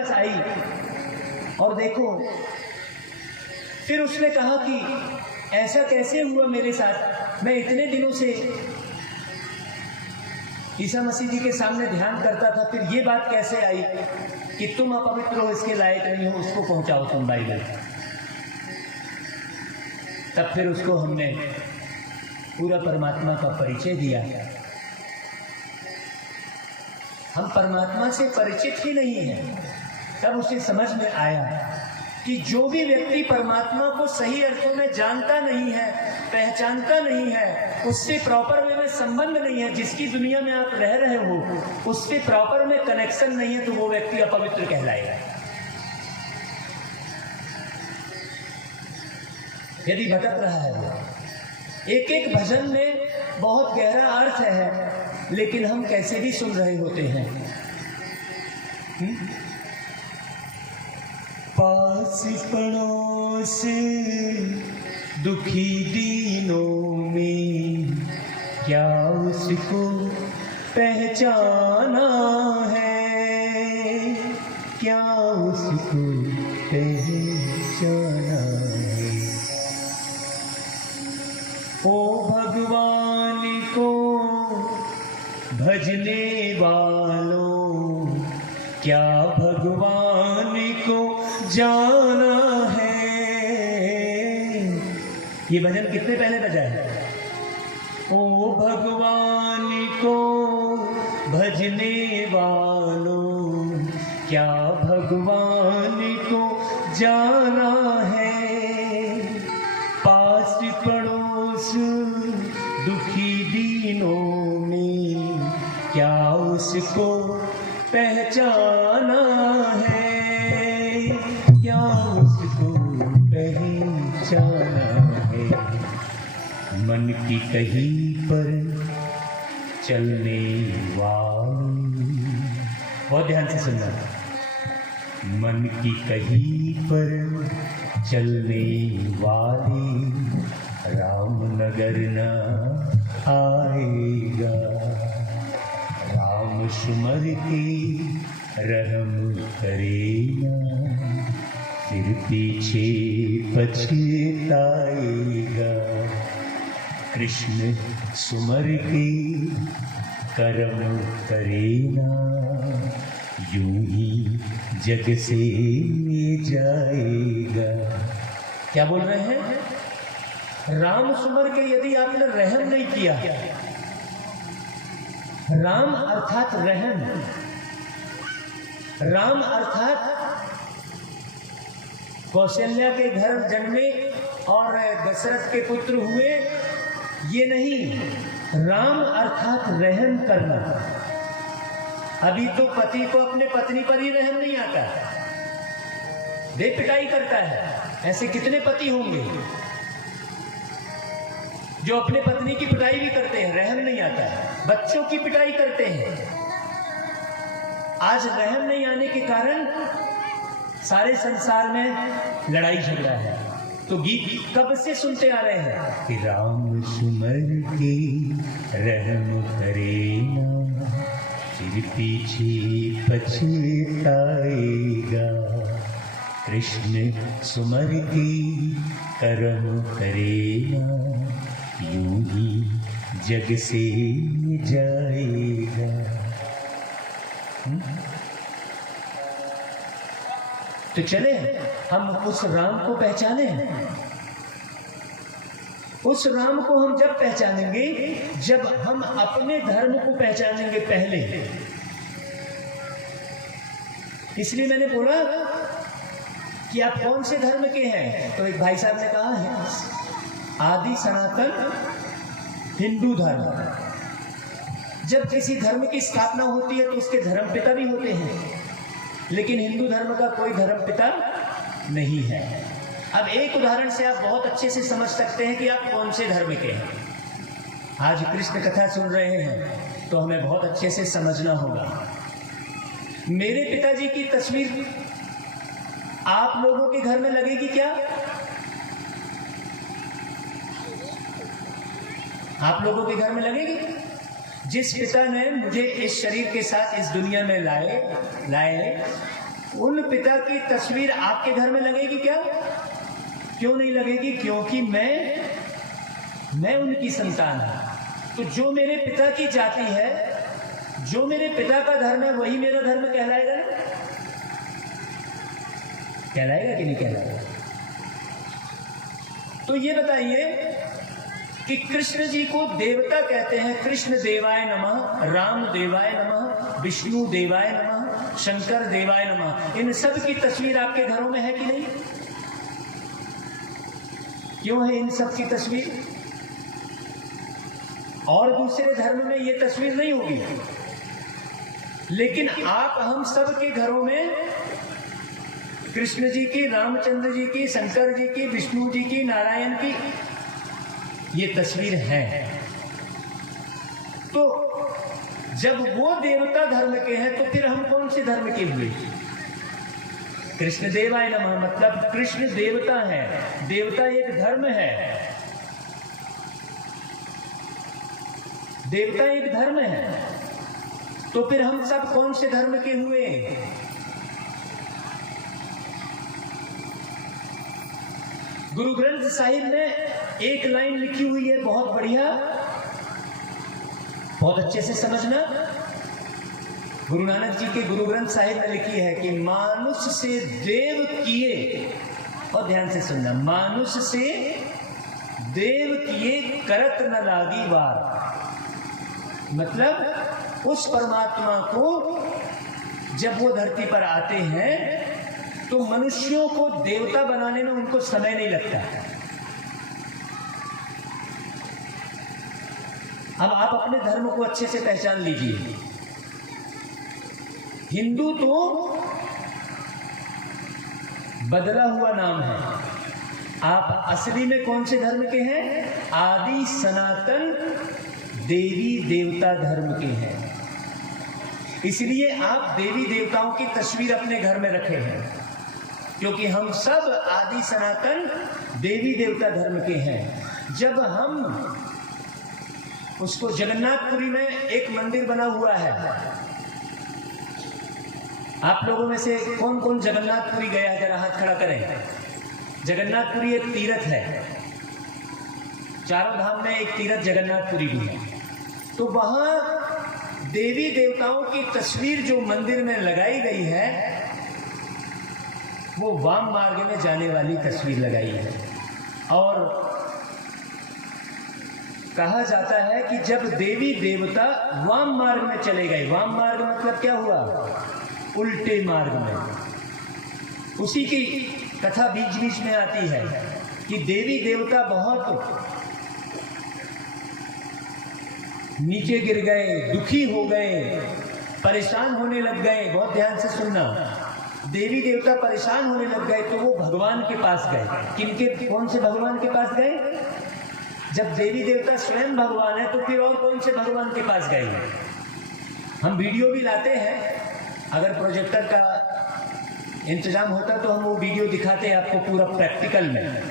पास आई और देखो, फिर उसने कहा कि ऐसा कैसे हुआ मेरे साथ, मैं इतने दिनों से ईसा मसीह जी के सामने ध्यान करता था, फिर ये बात कैसे आई कि तुम अपवित्र हो, इसके लायक नहीं हो, उसको पहुंचाओ तुम बाइबल। तब फिर उसको हमने पूरा परमात्मा का परिचय दिया। हम परमात्मा से परिचित ही नहीं हैं। तब उसे समझ में आया कि जो भी व्यक्ति परमात्मा को सही अर्थों में जानता नहीं है, पहचानता नहीं है, उससे प्रॉपर वे में संबंध नहीं है, जिसकी दुनिया में आप रह रहे हो उससे प्रॉपर में कनेक्शन नहीं है, तो वो व्यक्ति अपवित्र कहलाएगा। यदि भटक रहा है वो, एक एक भजन में बहुत गहरा अर्थ है, लेकिन हम कैसे भी सुन रहे होते हैं। पास पड़ोस दुखी दीनों में क्या उसको पहचाना है, क्या उसको पहचाना है। ओ भगवान को भजने वालों, क्या भगवान को जाना है। ये भजन कितने पहले बजा है? ओ भगवान को भजने वालों, क्या भगवान को जाना है। पास पड़ोस दुखी दीनों में क्या उसको पहचाना है, क्या उसको पहचाना है। मन की कहीं पर चलने वाली, बहुत ध्यान से सुनना, मन की कहीं पर चलने वाली रामनगर न आएगा। राम सुमर के रहम करेगा, फिर पीछे पछताएगा। कृष्ण सुमर के कर्म करेगा, यूं ही जग से जाएगा। क्या बोल रहे हैं? राम सुमर के यदि आपने रहम नहीं किया, राम अर्थात रहम, राम अर्थात कौशल्या के घर जन्मे और दशरथ के पुत्र हुए, ये नहीं। राम अर्थात रहम करना। अभी तो पति को अपने पत्नी पर ही रहम नहीं आता, दे पिटाई करता है। ऐसे कितने पति होंगे जो अपने पत्नी की पिटाई भी करते हैं, रहम नहीं आता है। बच्चों की पिटाई करते हैं। आज रहम नहीं आने के कारण सारे संसार में लड़ाई झगड़ा है। तो गीत कब से सुनते आ रहे हैं कि राम सुमर के रहम करेगा, फिर पीछे पछताएगा। कृष्ण सुमर के कर्म करेगा, यूं ही जग से जाएगा। तो चले हम उस राम को पहचाने। उस राम को हम जब पहचानेंगे जब हम अपने धर्म को पहचानेंगे पहले। इसलिए मैंने बोला कि आप कौन से धर्म के हैं। तो एक भाई साहब ने कहा है आदि सनातन हिंदू धर्म। जब किसी धर्म की स्थापना होती है तो उसके धर्म पिता भी होते हैं, लेकिन हिंदू धर्म का कोई धर्म पिता नहीं है। अब एक उदाहरण से आप बहुत अच्छे से समझ सकते हैं कि आप कौन से धर्म के हैं। आज कृष्ण कथा सुन रहे हैं तो हमें बहुत अच्छे से समझना होगा। मेरे पिताजी की तस्वीर आप लोगों के घर में लगेगी क्या? आप लोगों के घर में लगेगी? जिस पिता ने मुझे इस शरीर के साथ इस दुनिया में लाए, उन पिता की तस्वीर आपके घर में लगेगी क्या? क्यों नहीं लगेगी? क्योंकि मैं उनकी संतान हूं। तो जो मेरे पिता की जाति है, जो मेरे पिता का धर्म है, वही मेरा धर्म कहलाएगा ना? कहलाएगा कि नहीं कहलाएगा? तो ये बताइए कि कृष्ण जी को देवता कहते हैं। कृष्ण देवाय नमः, राम देवाय नमः, विष्णु देवाय नमः, शंकर देवाय नमः। इन सब की तस्वीर आपके घरों में है कि नहीं? क्यों है इन सब की तस्वीर? और दूसरे धर्म में ये तस्वीर नहीं होगी, लेकिन आप हम सब के घरों में कृष्ण जी की, रामचंद्र जी की, शंकर जी की, विष्णु जी की, नारायण की ये तस्वीर है। तो जब वो देवता धर्म के हैं तो फिर हम कौन से धर्म के हुए? कृष्ण देवाय नमः मतलब कृष्ण देवता है, देवता एक धर्म है, देवता एक धर्म है। तो फिर हम सब कौन से धर्म के हुए? गुरु ग्रंथ साहिब में एक लाइन लिखी हुई है, बहुत बढ़िया, बहुत अच्छे से समझना। गुरु नानक जी के गुरु ग्रंथ साहिब में लिखी है कि मानुष से देव किए, और ध्यान से सुनना, मानुष से देव किए करत न लागी वार। मतलब उस परमात्मा को जब वो धरती पर आते हैं तो मनुष्यों को देवता बनाने में उनको समय नहीं लगता। अब आप अपने धर्म को अच्छे से पहचान लीजिए। हिंदू तो बदला हुआ नाम है, आप असली में कौन से धर्म के हैं? आदि सनातन देवी देवता धर्म के हैं। इसलिए आप देवी देवताओं की तस्वीर अपने घर में रखे हैं, क्योंकि हम सब आदि सनातन देवी देवता धर्म के हैं। जब हम उसको, जगन्नाथपुरी में एक मंदिर बना हुआ है, आप लोगों में से कौन कौन जगन्नाथपुरी गया है? जरा हाथ खड़ा करें। जगन्नाथपुरी एक तीर्थ है, चारों धाम में एक तीर्थ जगन्नाथपुरी भी है। तो वहां देवी देवताओं की तस्वीर जो मंदिर में लगाई गई है, वो वाम मार्ग में जाने वाली तस्वीर लगाई है। और कहा जाता है कि जब देवी देवता वाम मार्ग में चले गए, वाम मार्ग मतलब क्या हुआ? उल्टे मार्ग में। उसी की कथा बीच बीच में आती है कि देवी देवता बहुत नीचे गिर गए, दुखी हो गए, परेशान होने लग गए। बहुत ध्यान से सुनना, देवी देवता परेशान होने लग गए तो वो भगवान के पास गए। किनके, कौन से भगवान के पास गए? जब देवी देवता स्वयं भगवान है तो फिर और कौन से भगवान के पास गए? हम वीडियो भी लाते हैं, अगर प्रोजेक्टर का इंतजाम होता तो हम वो वीडियो दिखाते आपको पूरा प्रैक्टिकल में,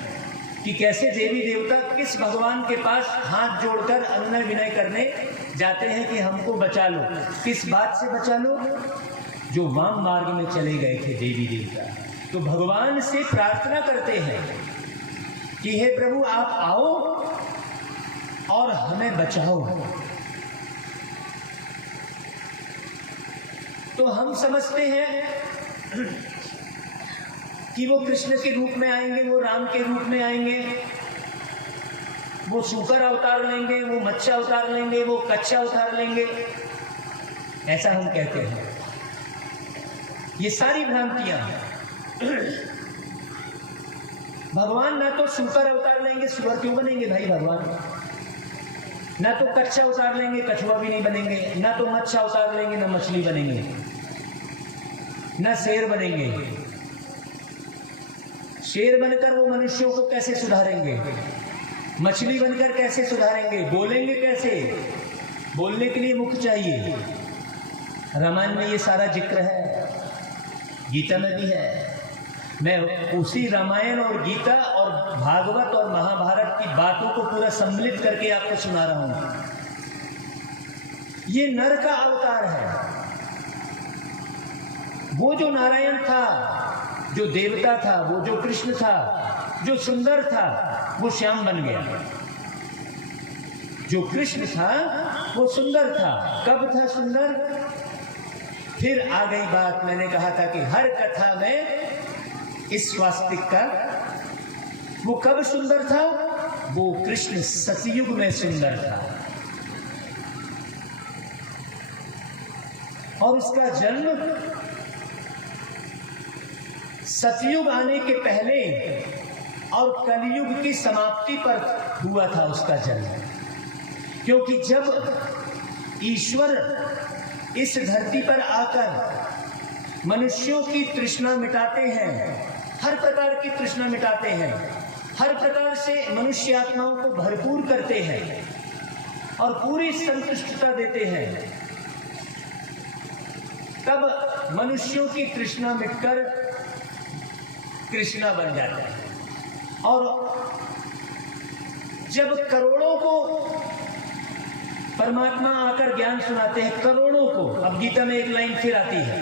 कि कैसे देवी देवता किस भगवान के पास हाथ जोड़कर अनुनय विनय करने जाते हैं कि हमको बचा लो। किस बात से बचा लो? जो वाम मार्ग में चले गए थे देवी देवता, तो भगवान से प्रार्थना करते हैं कि हे प्रभु आप आओ और हमें बचाओ। तो हम समझते हैं कि वो कृष्ण के रूप में आएंगे, वो राम के रूप में आएंगे, वो सूकर अवतार लेंगे, वो मच्छा अवतार लेंगे, वो कच्छा अवतार लेंगे, ऐसा हम कहते हैं। ये सारी भ्रांतियां हैं। भगवान ना तो सूकर अवतार लेंगे, सुअर क्यों बनेंगे भाई भगवान? ना तो कच्छा उतार लेंगे, कछुआ भी नहीं बनेंगे, ना तो मच्छा उतार लेंगे, ना मछली बनेंगे, ना शेर बनेंगे। शेर बनकर वो मनुष्यों को कैसे सुधारेंगे? मछली बनकर कैसे सुधारेंगे? बोलेंगे कैसे? बोलने के लिए मुख चाहिए। रामायण में ये सारा जिक्र है, गीता में भी है। मैं उसी रामायण और गीता और भागवत और महाभारत की बातों को पूरा सम्मिलित करके आपको सुना रहा हूं। ये नर का अवतार है। वो जो नारायण था जो देवता था, वो जो कृष्ण था, जो सुंदर था, वो श्याम बन गया। जो कृष्ण था वो सुंदर था। कब था सुंदर? फिर आ गई बात, मैंने कहा था कि हर कथा में इस स्वास्तिक का, वो कब सुंदर था? वो कृष्ण सतयुग में सुंदर था। और उसका जन्म सतयुग आने के पहले और कलयुग की समाप्ति पर हुआ था उसका जन्म। क्योंकि जब ईश्वर इस धरती पर आकर मनुष्यों की तृष्णा मिटाते हैं, हर प्रकार की तृष्णा मिटाते हैं, हर प्रकार से मनुष्य आत्माओं को भरपूर करते हैं और पूरी संतुष्टता देते हैं, तब मनुष्यों की तृष्णा मिटकर कृष्णा बन जाता है। और जब करोड़ों को परमात्मा आकर ज्ञान सुनाते हैं, करोड़ों को, अब गीता में एक लाइन फिर आती है,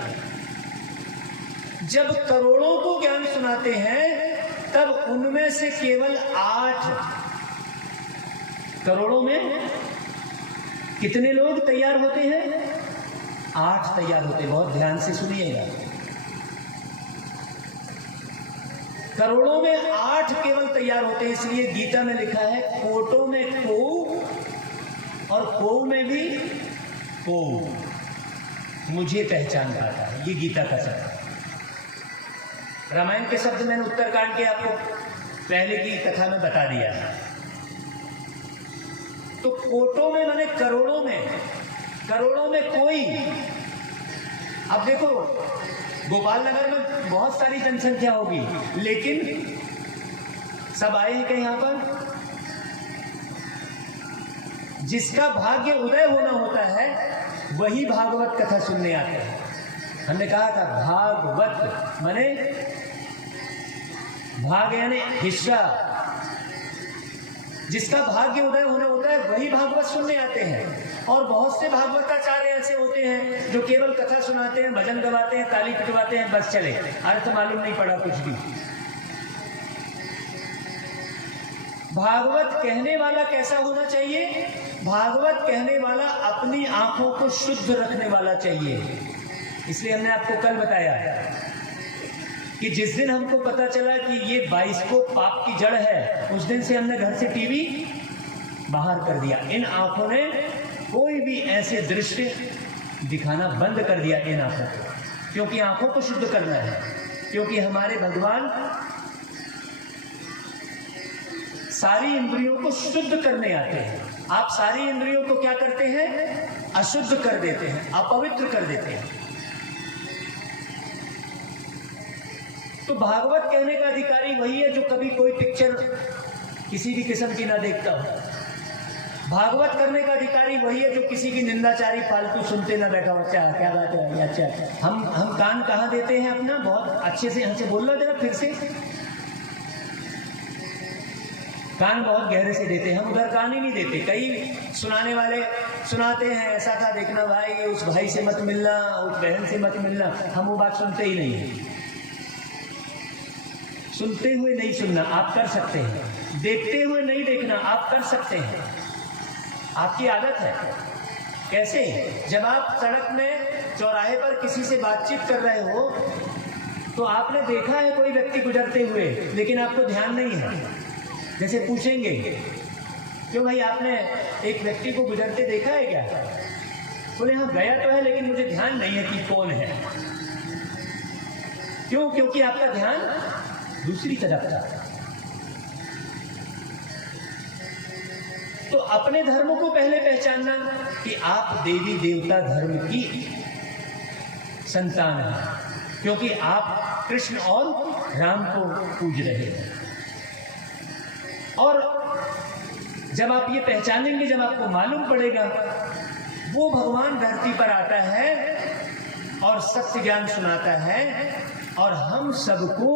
जब करोड़ों को ज्ञान सुनाते हैं तब उनमें से केवल 8, करोड़ों में कितने लोग तैयार होते हैं? 8 तैयार होते हैं। बहुत ध्यान से सुनिएगा। करोड़ों में 8 केवल तैयार होते हैं। इसलिए गीता में लिखा है कोटों में को और को में भी को मुझे पहचान पाता है। ये गीता का शब्द। रामायण के शब्द मैंने उत्तरकांड के आपको पहले की कथा में बता दिया है। तो कोटों में माने करोड़ों में, करोड़ों में कोई। अब देखो गोपाल नगर में बहुत सारी जनसंख्या होगी, लेकिन सब आए हैं क्या यहाँ पर? जिसका भाग्य उदय होना होता है वही भागवत कथा सुनने आते हैं। हमने कहा था भागवत माने भाग यानी हिस्सा। जिसका भाग्य उदय होना होता है वही भागवत सुनने आते हैं। और बहुत से भागवताचार्य ऐसे होते हैं जो केवल कथा सुनाते हैं, भजन गवाते हैं, ताली पिटवाते हैं, बस चले, अर्थ मालूम नहीं पड़ा कुछ भी। भागवत कहने वाला कैसा होना चाहिए? भागवत कहने वाला अपनी आंखों को शुद्ध रखने वाला चाहिए। इसलिए हमने आपको कल बताया कि जिस दिन हमको पता चला कि ये 22 को पाप की जड़ है, उस दिन से हमने घर से टीवी बाहर कर दिया। इन आंखों ने कोई भी ऐसे दृश्य दिखाना बंद कर दिया, इन आंखों को, क्योंकि आंखों को शुद्ध करना है। क्योंकि हमारे भगवान सारी इंद्रियों को शुद्ध करने आते हैं। आप सारी इंद्रियों को क्या करते हैं? अशुद्ध कर देते हैं, अपवित्र कर देते हैं। तो भागवत कहने का अधिकारी वही है जो कभी कोई पिक्चर किसी भी किस्म की ना देखता हो। भागवत करने का अधिकारी वही है जो किसी की निंदाचारी फालतू सुनते ना बैठा हो। अच्छा क्या बात है, अच्छा हम कान कहाँ देते हैं अपना? बहुत अच्छे से यहाँ से बोल रहा जरा फिर से। कान बहुत गहरे से देते हैं, हम उधर कान ही नहीं देते। कई सुनाने वाले सुनाते हैं, ऐसा था देखना भाई, उस भाई से मत मिलना, उस बहन से मत मिलना। हम वो बात सुनते ही नहीं है। सुनते हुए नहीं सुनना आप कर सकते हैं, देखते हुए नहीं देखना आप कर सकते हैं, आपकी आदत है। कैसे? जब आप सड़क में चौराहे पर किसी से बातचीत कर रहे हो तो आपने देखा है कोई व्यक्ति गुजरते हुए, लेकिन आपको ध्यान नहीं है। जैसे पूछेंगे क्यों भाई आपने एक व्यक्ति को गुजरते देखा है क्या? बोले हाँ गया तो है, लेकिन मुझे ध्यान नहीं है कि कौन है। क्यों? क्योंकि आपका ध्यान दूसरी तरफ था। तो अपने धर्म को पहले पहचानना कि आप देवी देवता धर्म की संतान हैं, क्योंकि आप कृष्ण और राम को पूज रहे हैं। और जब आप ये पहचानेंगे, जब आपको मालूम पड़ेगा, वो भगवान धरती पर आता है और सत्य ज्ञान सुनाता है और हम सबको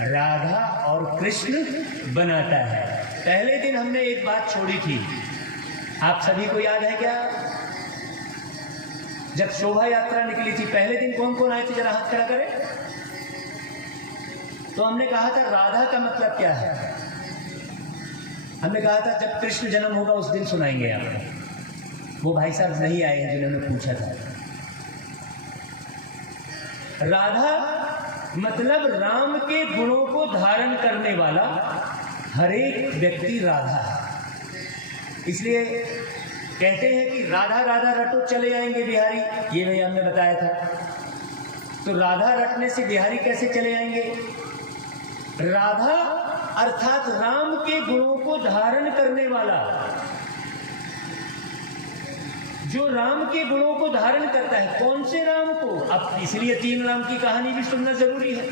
राधा और कृष्ण बनाता है। पहले दिन हमने एक बात छोड़ी थी, आप सभी को याद है क्या? जब शोभा यात्रा निकली थी, पहले दिन कौन कौन आए थे? जरा हाथ खड़ा करें। तो हमने कहा था राधा का मतलब क्या है। हमने कहा था जब कृष्ण जन्म होगा उस दिन सुनाएंगे आपको। वो भाई साहब नहीं आए हैं जिन्होंने पूछा था। राधा मतलब राम के गुणों को धारण करने वाला हर एक व्यक्ति राधा है। इसलिए कहते हैं कि राधा राधा रटो चले आएंगे बिहारी, ये भाई हमने बताया था। तो राधा रटने से बिहारी कैसे चले आएंगे? राधा अर्थात राम के गुणों को धारण करने वाला, जो राम के गुणों को धारण करता है। कौन से राम को? अब इसलिए 3 राम की कहानी भी सुनना जरूरी है।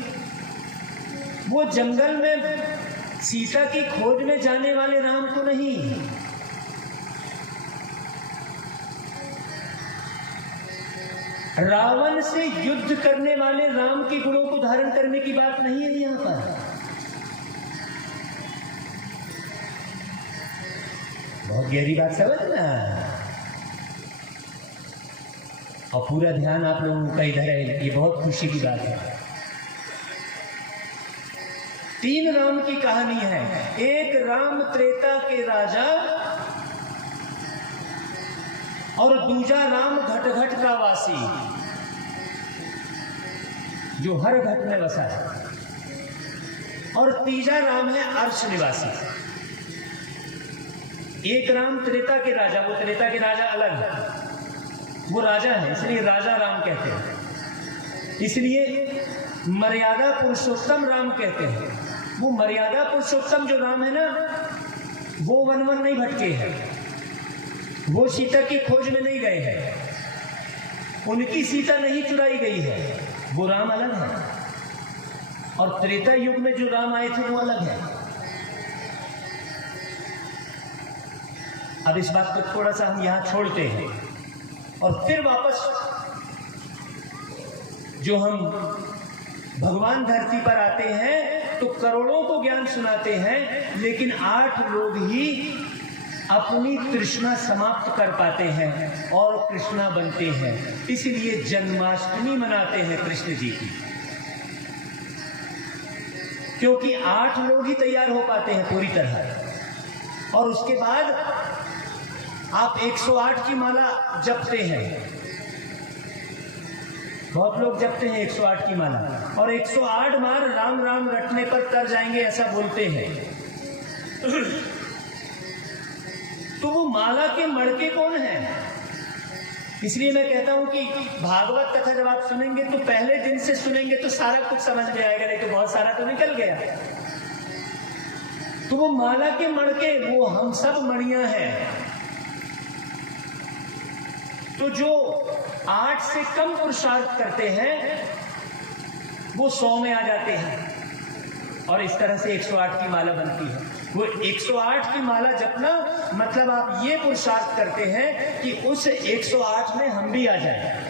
वो जंगल में सीता की खोज में जाने वाले राम को नहीं, रावण से युद्ध करने वाले राम के गुणों को धारण करने की बात नहीं है यहां पर। बहुत गहरी बात समझना, और पूरा ध्यान आप लोगों का इधर है, ये बहुत खुशी की बात है। 3 राम की कहानी है। एक राम त्रेता के राजा और दूजा राम घट घट का वासी, जो हर घट में बसा है, और तीजा राम है अर्श निवासी। एक राम त्रेता के राजा, वो त्रेता के राजा अलग है, वो राजा है इसलिए राजा राम कहते हैं। इसलिए मर्यादा पुरुषोत्तम राम कहते हैं। वो मर्यादा पुरुषोत्तम जो राम है ना, वो वन वन नहीं भटके हैं, वो सीता की खोज में नहीं गए हैं, उनकी सीता नहीं चुराई गई है, वो राम अलग है। और त्रेता युग में जो राम आए थे वो अलग है। अब इस बात को थोड़ा सा हम यहां छोड़ते हैं और फिर वापस जो हम भगवान धरती पर आते हैं तो करोड़ों को ज्ञान सुनाते हैं, लेकिन 8 लोग ही अपनी तृष्णा समाप्त कर पाते हैं और कृष्णा बनते हैं। इसलिए जन्माष्टमी मनाते हैं कृष्ण जी की, क्योंकि 8 लोग ही तैयार हो पाते हैं पूरी तरह। और उसके बाद आप 108 की माला जपते हैं, बहुत लोग जपते हैं 108 की माला, और 108 बार राम राम रटने पर तर जाएंगे ऐसा बोलते हैं। तो वो माला के मड़के कौन है? इसलिए मैं कहता हूं कि भागवत कथा जब आप सुनेंगे तो पहले दिन से सुनेंगे तो सारा कुछ समझ में आएगा, नहीं तो बहुत सारा तो निकल गया। तो वो माला के मड़के वो हम सब मणियां हैं। तो जो 8 से कम पुरुषार्थ करते हैं वो 100 में आ जाते हैं, और इस तरह से 108 की माला बनती है। वो 108 की माला जपना मतलब आप ये पुरुषार्थ करते हैं कि उस 108 में हम भी आ जाएं।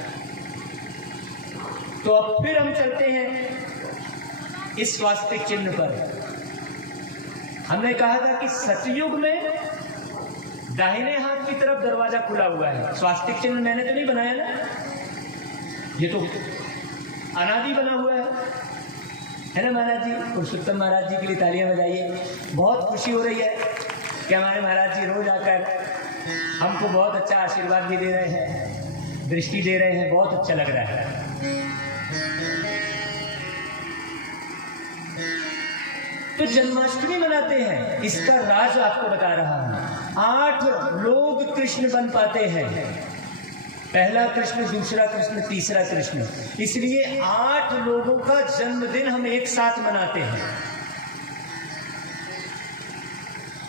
तो अब फिर हम चलते हैं इस स्वास्तिक चिन्ह पर। हमने कहा था कि सतयुग में दाहिने हाथ की तरफ दरवाजा खुला हुआ है। स्वास्तिक चिन्ह मैंने तो नहीं बनाया ना, ये तो अनादि बना हुआ है ना महाराज जी? पुरुषोत्तम महाराज जी के लिए तालियां बजाइए। बहुत खुशी हो रही है कि हमारे महाराज जी रोज आकर हमको बहुत अच्छा आशीर्वाद भी दे रहे हैं, दृष्टि दे रहे हैं, बहुत अच्छा लग रहा है। तो जन्माष्टमी मनाते हैं, इसका राज आपको बता रहा हूं। 8 लोग कृष्ण बन पाते हैं, पहला कृष्ण, दूसरा कृष्ण, तीसरा कृष्ण। इसलिए 8 लोगों का जन्मदिन हम एक साथ मनाते हैं,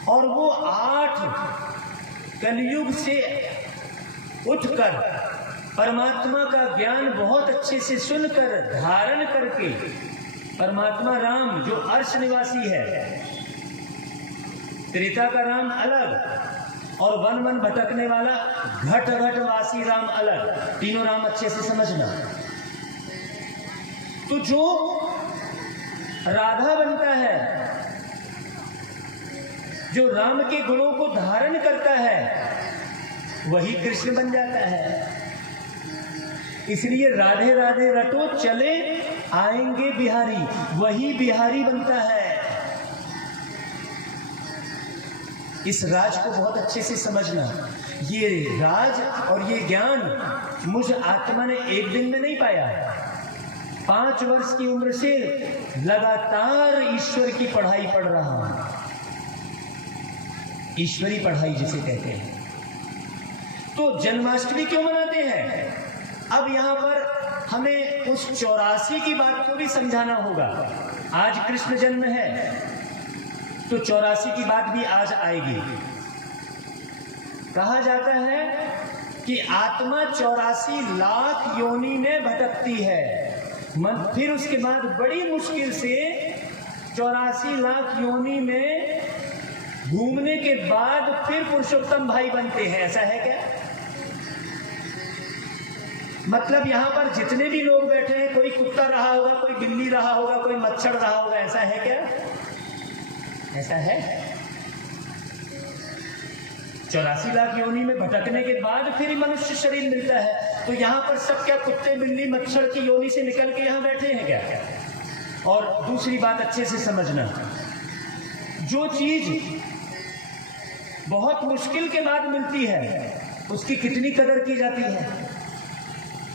और वो 8 कलयुग से उठकर परमात्मा का ज्ञान बहुत अच्छे से सुनकर धारण करके, परमात्मा राम जो अर्श निवासी है, त्रेता का राम अलग, और वन वन भटकने वाला घट घट वासी राम अलग। तीनों राम अच्छे से समझना। तो जो राधा बनता है, जो राम के गुणों को धारण करता है, वही कृष्ण बन जाता है। इसलिए राधे राधे रटो चले आएंगे बिहारी, वही बिहारी बनता है। इस राज को बहुत अच्छे से समझना। ये राज और ये ज्ञान मुझ आत्मा ने एक दिन में नहीं पाया। 5 वर्ष की उम्र से लगातार ईश्वर की पढ़ाई पढ़ रहा हूं। ईश्वरी पढ़ाई जिसे कहते हैं। तो जन्माष्टमी क्यों मनाते हैं? अब यहां पर हमें उस 84 की बात को भी समझाना होगा। आज कृष्ण जन्म है तो 84 की बात भी आज आएगी। कहा जाता है कि आत्मा 84 लाख योनि में भटकती है। फिर उसके बाद बड़ी मुश्किल से 84 लाख योनि में घूमने के बाद फिर पुरुषोत्तम भाई बनते हैं। ऐसा है क्या? मतलब यहां पर जितने भी लोग बैठे हैं, कोई कुत्ता रहा होगा, कोई बिल्ली रहा होगा, कोई मच्छर रहा होगा। ऐसा है क्या? ऐसा है? 84 लाख योनि में भटकने के बाद फिर मनुष्य शरीर मिलता है। तो यहाँ पर सब क्या कुत्ते बिल्ली मच्छर की योनि से निकल के यहाँ बैठे हैं क्या? और दूसरी बात अच्छे से समझना, जो चीज बहुत मुश्किल के बाद मिलती है उसकी कितनी कदर की जाती है।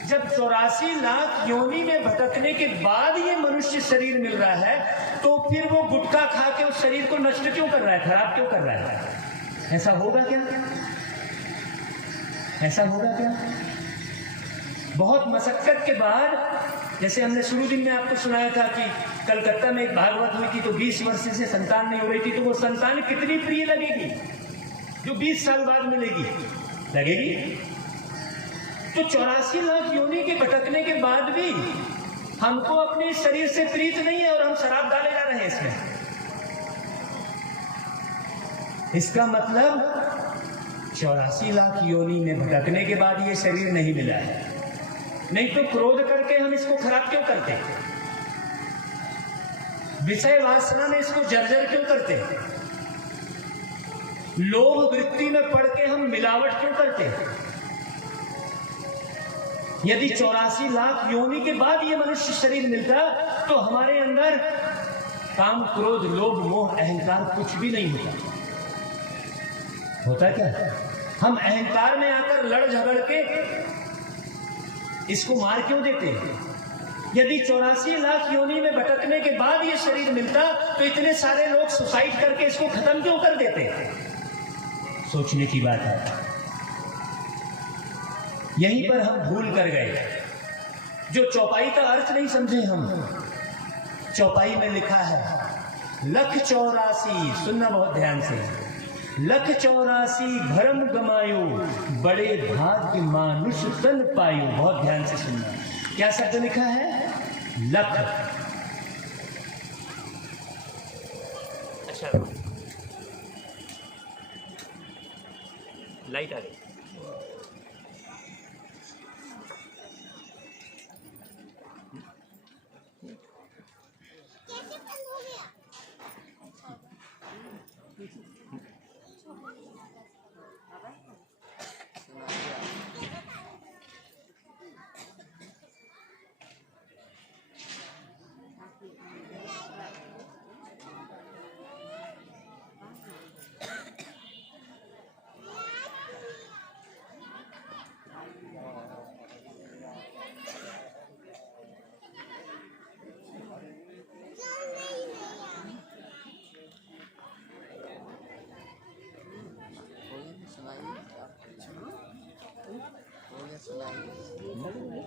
जब 84 लाख योनि में भटकने के बाद ये मनुष्य शरीर मिल रहा है तो फिर वो गुटखा खा के उस शरीर को नष्ट क्यों कर रहा है, खराब क्यों कर रहा है? ऐसा होगा क्या? ऐसा होगा क्या? बहुत मशक्कत के बाद, जैसे हमने शुरू दिन में आपको सुनाया था कि कलकत्ता में एक भागवत हुई थी तो 20 वर्ष से संतान नहीं हो रही थी। तो वो संतान कितनी प्रिय लगेगी जो 20 साल बाद मिलेगी? लगेगी। तो 84 लाख योनि के भटकने के बाद भी हमको अपने शरीर से प्रीत नहीं है और हम शराब डाले जा रहे हैं इसमें। इसका मतलब 84 लाख योनि में भटकने के बाद ये शरीर नहीं मिला है। नहीं तो क्रोध करके हम इसको खराब क्यों करते? विषय वासना में इसको जर्जर क्यों करते? लोभ वृत्ति में पड़ के हम मिलावट क्यों करते? यदि 84 लाख योनि के बाद ये मनुष्य शरीर मिलता तो हमारे अंदर काम क्रोध लोभ मोह अहंकार कुछ भी नहीं होता। होता क्या? हम अहंकार में आकर लड़ झगड़ के इसको मार क्यों देते हैं? यदि 84 लाख योनि में भटकने के बाद ये शरीर मिलता तो इतने सारे लोग सुसाइड करके इसको खत्म क्यों कर देते? सोचने की बात है। यहीं पर हम भूल कर गए। जो चौपाई का अर्थ नहीं समझे हम। चौपाई में लिखा है 184, सुनना बहुत ध्यान से, 184 भरम गमायो, बड़े भाग्य मानुष तन पायो। बहुत ध्यान से सुनना। क्या शब्द लिखा है? लख। अच्छा, लाइट आ गई।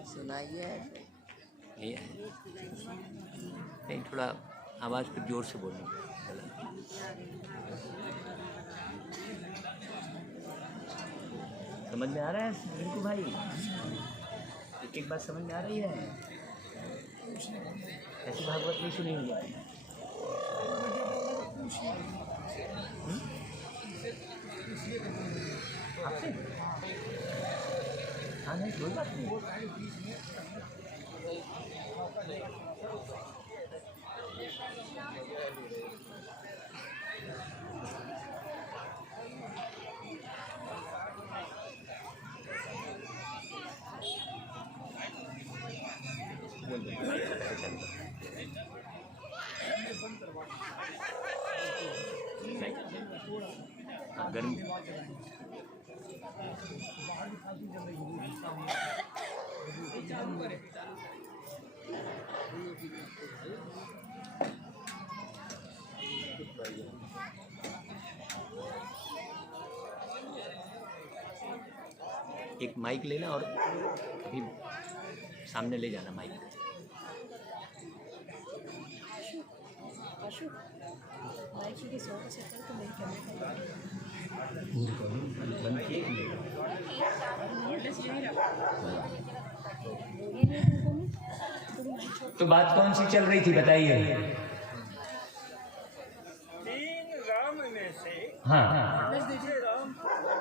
सुनाइए। नहीं, थोड़ा आवाज़ पर जोर से बोलना। समझ में आ रहा है रिंकू भाई? एक एक बात समझ में आ रही है? ऐसी भागवत नहीं सुनी हुई है। आपसे? हाँ, नहीं, कोई बात नहीं। गर्मी। एक माइक लेना और अभी सामने ले जाना माइक। तो बात कौन सी चल रही थी बताइए? तीन राम में से हाँ राम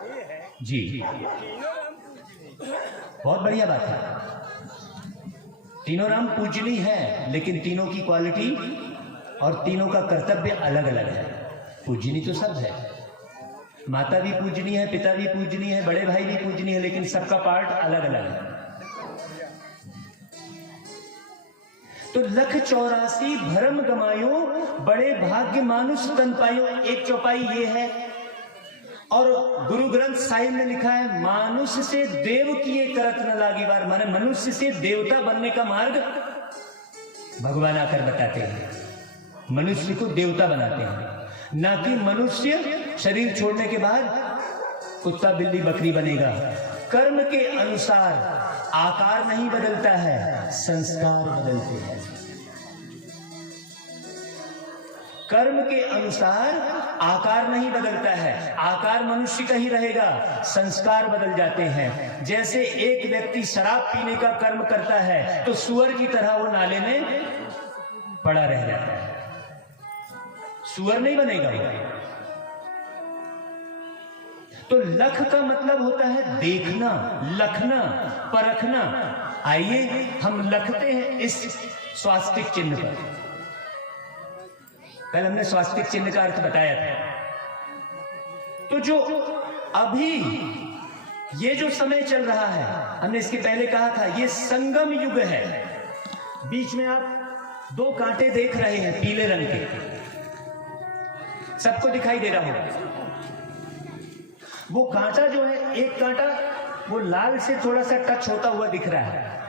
ये है जी, तीनों राम पूजनीय। बहुत बढ़िया बात है। तीनों राम पूजनीय है, लेकिन तीनों की क्वालिटी और तीनों का कर्तव्य अलग अलग है। पूजनीय तो सब है, माता भी पूजनीय है, पिता भी पूजनीय है, बड़े भाई भी पूजनीय है, लेकिन सबका पार्ट अलग अलग है। तो लख 84 भरम गमायो, बड़े भाग्य मानुष तन पायो। एक चौपाई ये है, और गुरु ग्रंथ साहिब ने लिखा है, मानुष से देव किए करत न लागी बार। माने मनुष्य से देवता बनने का मार्ग भगवान आकर बताते हैं, मनुष्य को देवता बनाते हैं, ना कि मनुष्य शरीर छोड़ने के बाद कुत्ता बिल्ली बकरी बनेगा। कर्म के अनुसार आकार नहीं बदलता है, संस्कार बदलते हैं। कर्म के अनुसार आकार नहीं बदलता है, आकार मनुष्य का ही रहेगा, संस्कार बदल जाते हैं। जैसे एक व्यक्ति शराब पीने का कर्म करता है तो सुअर की तरह वो नाले में पड़ा रह जाता है, सुअर नहीं बनेगा वो। तो लख का मतलब होता है देखना, लखना, परखना। आइए हम लखते हैं इस स्वास्तिक चिन्ह पर। कल हमने स्वास्तिक चिन्ह का अर्थ बताया था। तो जो अभी ये जो समय चल रहा है, हमने इसके पहले कहा था, ये संगम युग है। बीच में आप दो कांटे देख रहे हैं पीले रंग के, सबको दिखाई दे रहा होगा। वो कांटा जो है, एक कांटा वो लाल से थोड़ा सा टच होता हुआ दिख रहा है,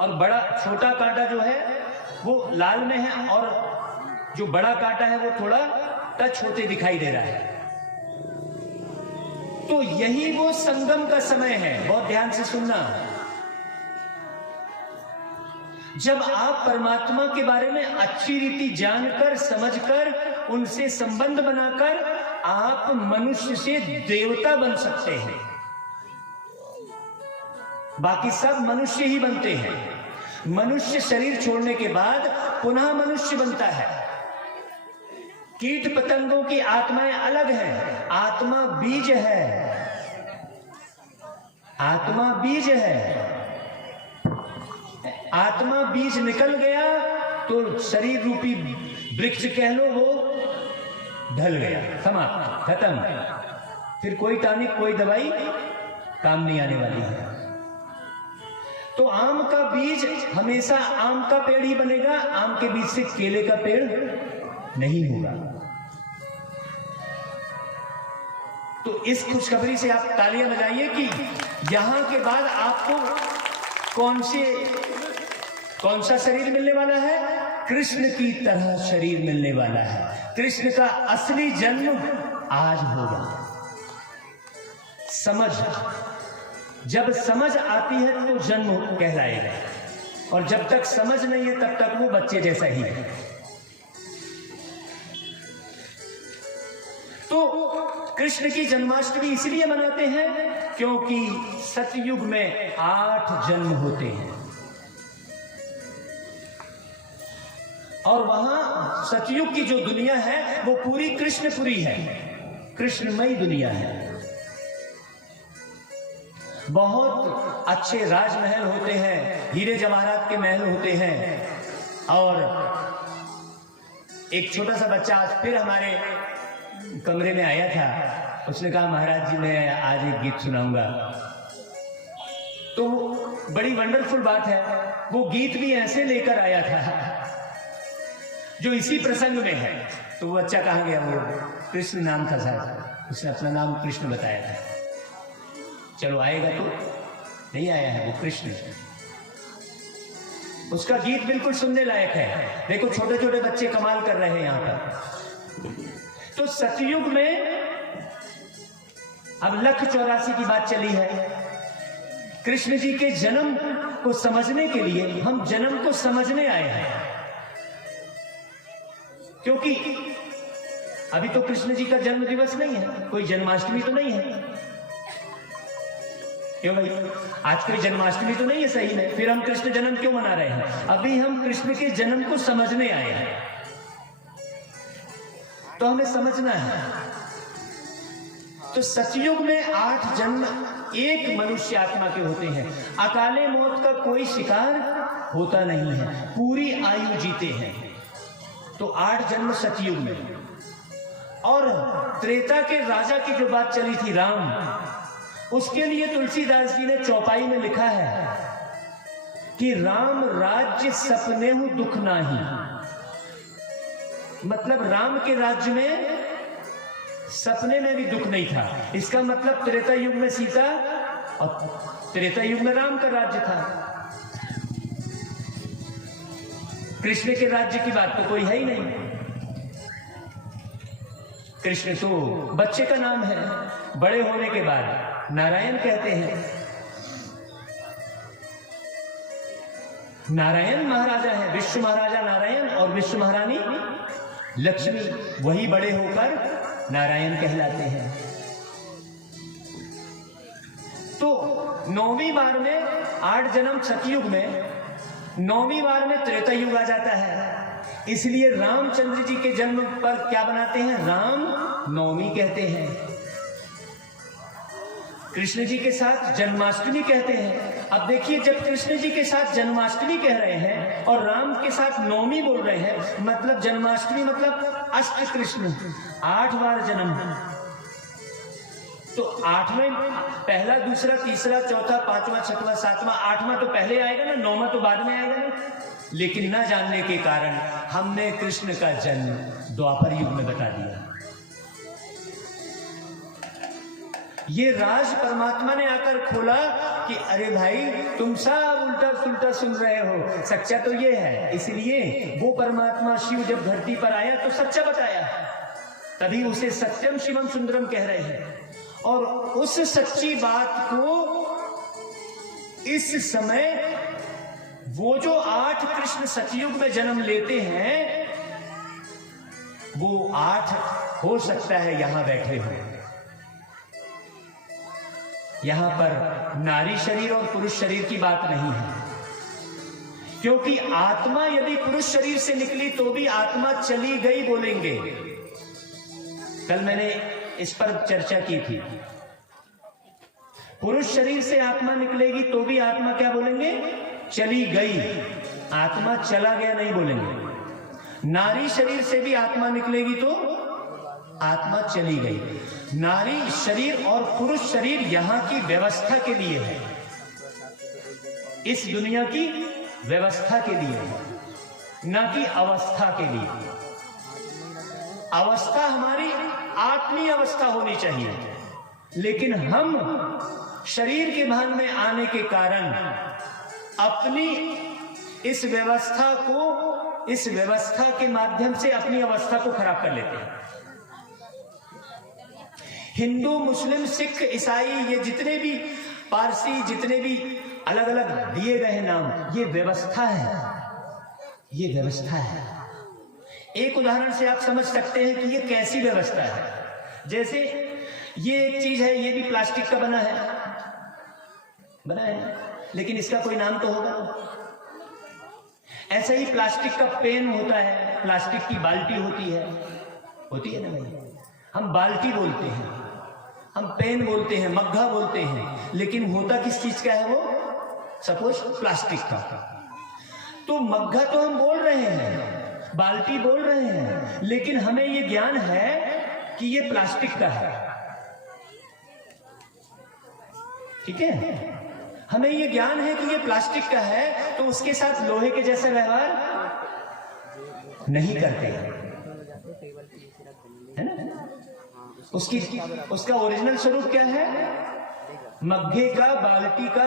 और बड़ा छोटा कांटा जो है वो लाल में है, और जो बड़ा कांटा है वो थोड़ा टच होते दिखाई दे रहा है। तो यही वो संगम का समय है। बहुत ध्यान से सुनना। जब आप परमात्मा के बारे में अच्छी रीति जानकर, समझकर, उनसे संबंध बनाकर आप मनुष्य से देवता बन सकते हैं। बाकी सब मनुष्य ही बनते हैं। मनुष्य शरीर छोड़ने के बाद पुनः मनुष्य बनता है। कीट पतंगों की आत्माएं अलग हैं। आत्मा बीज है, आत्मा बीज है। आत्मा बीज निकल गया तो शरीर रूपी वृक्ष कह लो वो ढल गया, समाप्त, खत्म। फिर कोई टॉनिक, कोई दवाई काम नहीं आने वाली है। तो आम का बीज हमेशा आम का पेड़ ही बनेगा, आम के बीज से केले का पेड़ नहीं होगा। तो इस खुशखबरी से आप तालियां बजाइए कि यहां के बाद आपको कौन सा शरीर मिलने वाला है? कृष्ण की तरह शरीर मिलने वाला है। कृष्ण का असली जन्म आज होगा। समझ, जब समझ आती है तो जन्म कहलाएगा, और जब तक समझ नहीं है तब तक वो बच्चे जैसा ही है। तो कृष्ण की जन्माष्टमी इसलिए मनाते हैं क्योंकि सतयुग में 8 जन्म होते हैं, और वहां सतयुग की जो दुनिया है वो पूरी कृष्णपुरी है, कृष्णमयी दुनिया है। बहुत अच्छे राजमहल होते हैं, हीरे जवाहरात के महल होते हैं। और एक छोटा सा बच्चा आज फिर हमारे कमरे में आया था, उसने कहा महाराज जी मैं आज एक गीत सुनाऊंगा। तो बड़ी वंडरफुल बात है, वो गीत भी ऐसे लेकर आया था जो इसी प्रसंग में है। तो वो बच्चा कहाँ गया? वो कृष्ण नाम था साहब। उसने अपना नाम कृष्ण बताया था। चलो आएगा तो नहीं आया है, वो कृष्ण। उसका गीत बिल्कुल सुनने लायक है। देखो छोटे छोटे बच्चे कमाल कर रहे हैं यहां पर। तो सतयुग में अब 1,84 की बात चली है। कृष्ण जी के जन्म को समझने के लिए हम जन्म को समझने आए हैं, क्योंकि अभी तो कृष्ण जी का जन्म दिवस नहीं है, कोई जन्माष्टमी तो नहीं है। क्यों भाई, आज कोई जन्माष्टमी तो नहीं है सही में, फिर हम कृष्ण जन्म क्यों मना रहे हैं? अभी हम कृष्ण के जन्म को समझने आए हैं, तो हमें समझना है। तो सतयुग में 8 जन्म एक मनुष्य आत्मा के होते हैं। अकाले मौत का कोई शिकार होता नहीं है, पूरी आयु जीते हैं। तो 8 जन्म सतयुग में। और त्रेता के राजा की जो बात चली थी राम, उसके लिए तुलसीदास जी ने चौपाई में लिखा है कि राम राज्य सपने हूं दुख नाही। मतलब राम के राज्य में सपने में भी दुख नहीं था। इसका मतलब त्रेता युग में सीता और त्रेता युग में राम का राज्य था। कृष्ण के राज्य की बात तो कोई है ही नहीं। कृष्ण तो बच्चे का नाम है, बड़े होने के बाद नारायण कहते हैं। नारायण महाराजा है, विश्व महाराजा नारायण और विश्व महारानी लक्ष्मी, वही बड़े होकर नारायण कहलाते हैं। तो 9वीं बार में 8 जन्म सतयुग में, 9वीं बार में त्रेता युग आ जाता है। इसलिए रामचंद्र जी के जन्म पर क्या बनाते हैं? राम नवमी कहते हैं। कृष्ण जी के साथ जन्माष्टमी कहते हैं। अब देखिए, जब कृष्ण जी के साथ जन्माष्टमी कह रहे हैं और राम के साथ नवमी बोल रहे हैं, मतलब जन्माष्टमी मतलब अष्ट कृष्ण, 8 बार जन्म। तो 8वें, पहला, दूसरा, तीसरा, चौथा, 5वां, 6वां, 7वां, 8वां तो पहले आएगा ना, 9वां तो बाद में आएगा ना। लेकिन न जानने के कारण हमने कृष्ण का जन्म द्वापर युग में बता दिया। ये राज परमात्मा ने आकर खोला कि अरे भाई, तुम सब उल्टा सुल्टा सुन रहे हो, सच्चा तो ये है। इसलिए वो परमात्मा शिव जब धरती पर आया तो सच्चा बताया, तभी उसे सत्यम शिवम सुंदरम कह रहे हैं। और उस सच्ची बात को इस समय वो जो 8 कृष्ण सतयुग में जन्म लेते हैं, वो 8 हो सकता है यहां बैठे हो। यहां पर नारी शरीर और पुरुष शरीर की बात नहीं है, क्योंकि आत्मा यदि पुरुष शरीर से निकली तो भी आत्मा चली गई बोलेंगे। कल मैंने इस पर चर्चा की थी। पुरुष शरीर से आत्मा निकलेगी तो भी आत्मा क्या बोलेंगे? चली गई। आत्मा चला गया नहीं बोलेंगे। नारी शरीर से भी आत्मा निकलेगी तो आत्मा चली गई। नारी शरीर और पुरुष शरीर यहां की व्यवस्था के लिए है, इस दुनिया की व्यवस्था के लिए है, न कि अवस्था के लिए। अवस्था हमारी आत्मीय अवस्था होनी चाहिए, लेकिन हम शरीर के भान में आने के कारण अपनी इस व्यवस्था के माध्यम से अपनी अवस्था को खराब कर लेते हैं। हिंदू, मुस्लिम, सिख, ईसाई, ये जितने भी पारसी, जितने भी अलग अलग दिए गए नाम, ये व्यवस्था है, ये व्यवस्था है। एक उदाहरण से आप समझ सकते हैं कि ये कैसी व्यवस्था है। जैसे ये एक चीज है, ये भी प्लास्टिक का बना है, लेकिन इसका कोई नाम तो होगा ना। ऐसा ही प्लास्टिक का पेन होता है, प्लास्टिक की बाल्टी होती है ना भाई। हम बाल्टी बोलते हैं, हम पेन बोलते हैं, मग्घा बोलते हैं, लेकिन होता किस चीज का है वो? सपोज प्लास्टिक का। तो मग्घा तो हम बोल रहे हैं, बाल्टी बोल रहे हैं, लेकिन हमें ये ज्ञान है कि ये प्लास्टिक का है। ठीक है, हमें ये ज्ञान है कि ये प्लास्टिक का है, तो उसके साथ लोहे के जैसा व्यवहार नहीं करते, है ना? उसका ओरिजिनल स्वरूप क्या है? मग्गे का, बाल्टी का